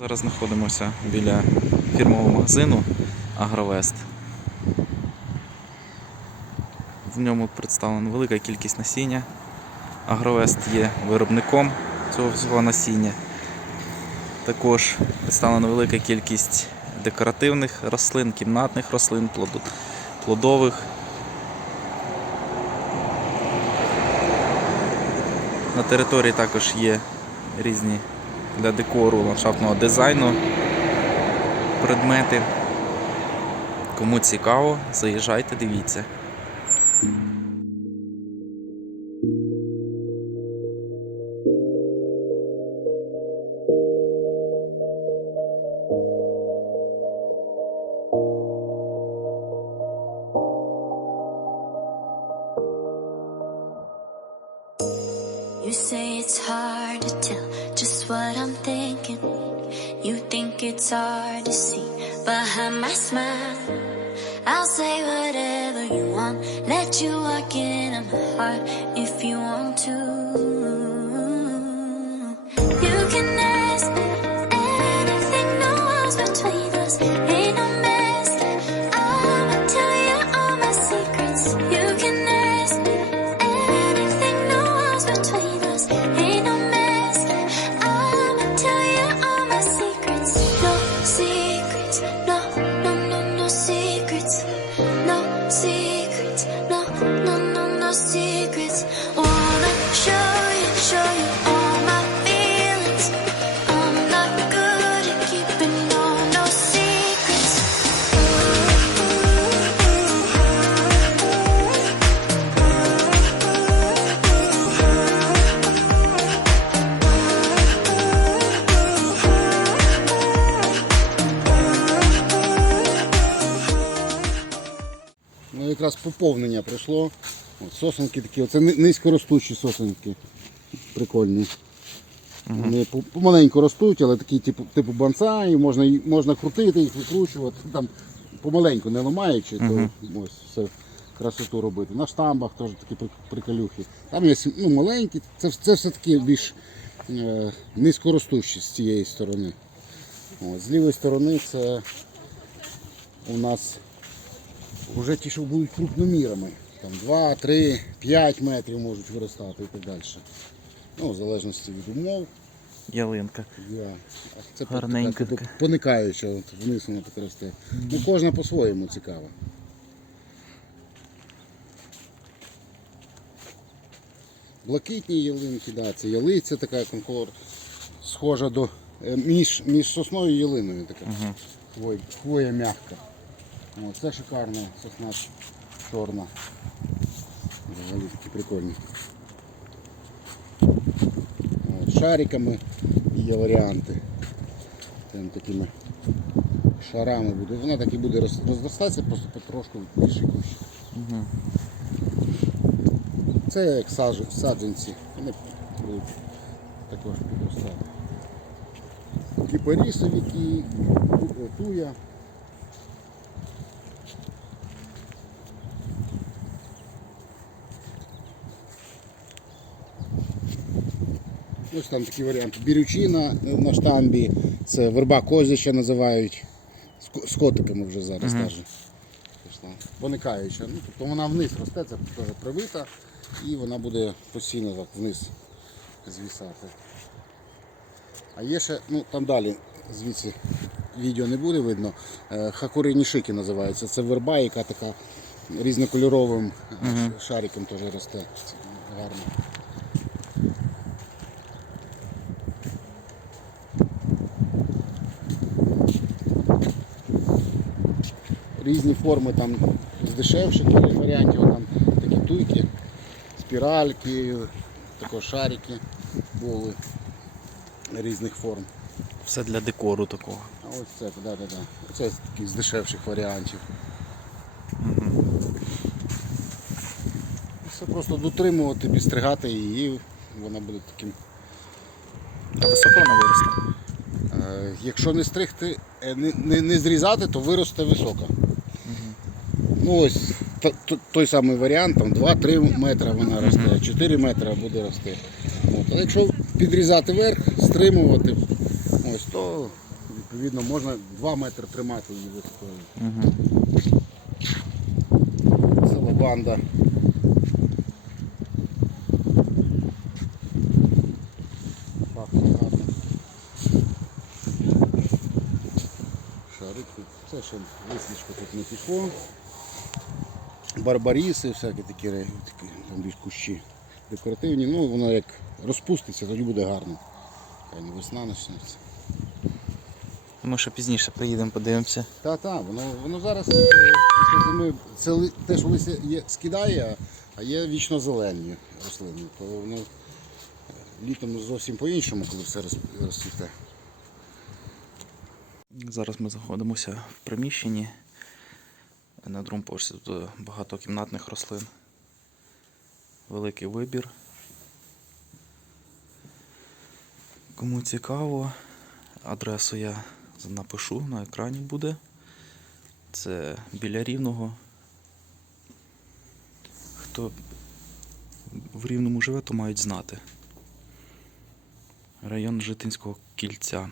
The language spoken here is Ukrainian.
Зараз знаходимося біля фірмового магазину Агровест. В ньому представлена велика кількість насіння. Агровест є виробником цього всього насіння. Також представлена велика кількість декоративних рослин, кімнатних рослин, плодових. На території також є різні для декору ландшафтного дизайну предмети. Кому цікаво, заїжджайте, дивіться. You say it's hard to tell just what I'm thinking. You think it's hard to see behind my smile. I'll say whatever you want, let you walk into my heart if you want to. You can ask me anything, no walls between якраз поповнення прийшло. От, сосенки такі, оце низькоростучі сосенки. Прикольні. Вони помаленьку ростуть, але такі типу, типу бонсаї, можна, можна крутити їх, викручувати. Там помаленьку не ламаючи, то ось все красоту робити. На штамбах теж такі при- приколюхи. Там є ну, маленькі, це, це все таки більш е, низькоростучі з цієї сторони. От, з лівої сторони це у нас вже ті, що будуть крупномірами. Там 2, 3, 5 метрів можуть виростати і так далі. Ну, в залежності від умов. Ялинка. Я. Це Гарненька така, така. поникаюча, от вниз вона так росте. Ну, кожна по-своєму цікава. Блакитні ялинки, да, це ялиця така конколор, схожа до е, між, між сосною і ялиною така. Хвой, хвоя м'яка. О, це шикарна сосна чорна. Взагалі такі прикольні. От, шариками є варіанти. Там такими шарами буде. Вона так і буде розростатися, просто потрошку більше кущ. Це як саджанці. Вони будуть також підростати. Кіпарісовики, туя. Ось там такі варіанти. Бірючина на штамбі, це верба козі ще називають. З котиками вже зараз теж. пішла. Поникаюча. Ну, тобто вона вниз росте, це теж привита і вона буде постійно так вниз звісати. А є ще, ну там далі, звідси відео не буде видно. е, Хакури нішики називається. Це верба, яка така різнокольоровим е, шариком теж росте. Гарно. Різні форми там з дешевших варіантів, там такі туйки, спіральки, також шарики були різних форм. Все для декору такого. А ось це, да, да, да. Це такі з дешевших варіантів. Все просто дотримувати, підстригати її, вона буде таким. А високо вона виросте? Е, Якщо не стригти, е, не, не, не зрізати, то виросте високо. Ну ось той самий варіант, там 2-3 метри вона росте, 4 метри буде рости. От. А якщо підрізати верх, стримувати, ось, то Відповідно, можна 2 метри тримати її високою. Це лаванда. Це ще листячко тут не пішло. Барбаріси, всякі такі, такі там більш кущі декоративні. Ну, воно як розпуститься, тоді буде гарно. Хай не весна почнеться. Ми ще пізніше приїдемо, подивимося. Та, та, воно, воно зараз е, після зими це ли- те, що листя є, скидає, а є вічно зелені рослини. То воно е, літом зовсім по-іншому, коли все роз- розцвіте. Зараз ми знаходимося в приміщенні. На другому поверсі тут е, багато кімнатних рослин. Великий вибір. Кому цікаво, адресу я напишу на екрані буде. Це біля рівного. Хто в рівному живе, то мають знати. Район Житинського кільця.